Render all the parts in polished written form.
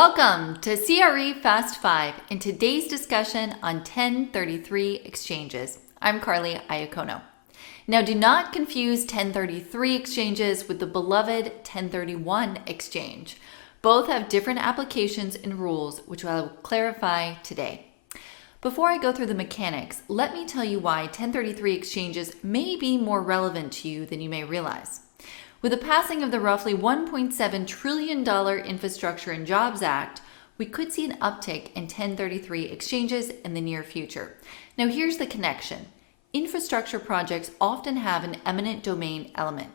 Welcome to CRE Fast 5 in today's discussion on 1033 exchanges. I'm Carly Iacono. Now, do not confuse 1033 exchanges with the beloved 1031 exchange. Both have different applications and rules, which I will clarify today. Before I go through the mechanics, let me tell you why 1033 exchanges may be more relevant to you than you may realize. With the passing of the roughly $1.7 trillion Infrastructure and Jobs Act, we could see an uptick in 1033 exchanges in the near future. Now, here's the connection. Infrastructure projects often have an eminent domain element.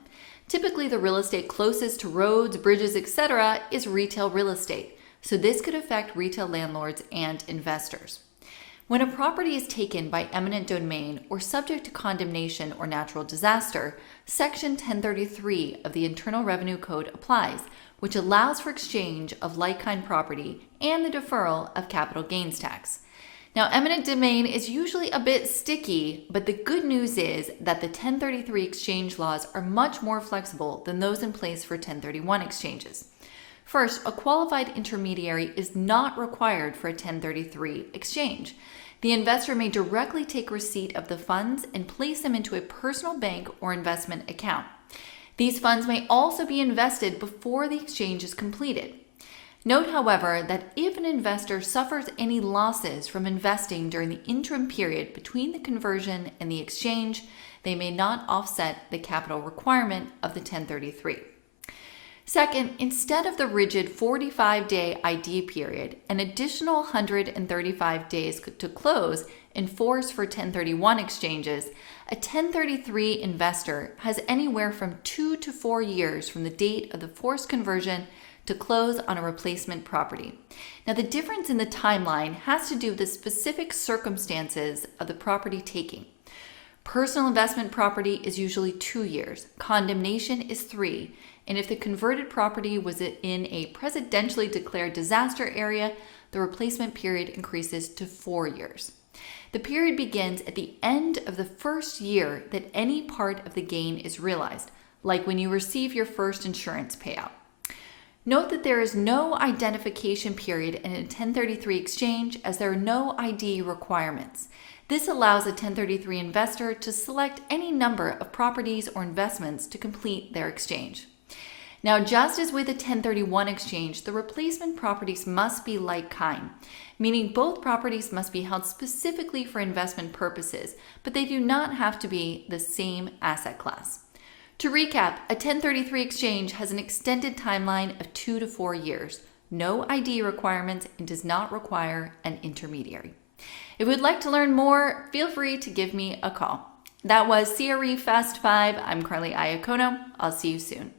Typically, the real estate closest to roads, bridges, etc. is retail real estate, so this could affect retail landlords and investors. When a property is taken by eminent domain or subject to condemnation or natural disaster, Section 1033 of the Internal Revenue Code applies, which allows for exchange of like-kind property and the deferral of capital gains tax. Now, eminent domain is usually a bit sticky, but the good news is that the 1033 exchange laws are much more flexible than those in place for 1031 exchanges. First, a qualified intermediary is not required for a 1033 exchange. The investor may directly take receipt of the funds and place them into a personal bank or investment account. These funds may also be invested before the exchange is completed. Note, however, that if an investor suffers any losses from investing during the interim period between the conversion and the exchange, they may not offset the capital requirement of the 1033. Second, instead of the rigid 45-day ID period, an additional 135 days to close in force for 1031 exchanges, a 1033 investor has anywhere from 2 to 4 years from the date of the forced conversion to close on a replacement property. Now, the difference in the timeline has to do with the specific circumstances of the property taking. Personal investment property is usually 2 years, condemnation is 3, and if the converted property was in a presidentially declared disaster area, the replacement period increases to 4 years. The period begins at the end of the first year that any part of the gain is realized, like when you receive your first insurance payout. Note that there is no identification period in a 1033 exchange, as there are no ID requirements. This allows a 1033 investor to select any number of properties or investments to complete their exchange. Now, just as with a 1031 exchange, the replacement properties must be like-kind, meaning both properties must be held specifically for investment purposes, but they do not have to be the same asset class. To recap, a 1033 exchange has an extended timeline of 2 to 4 years, no ID requirements, and does not require an intermediary. If you would like to learn more, feel free to give me a call. That was CRE Fast 5. I'm Carly Iacono. I'll see you soon.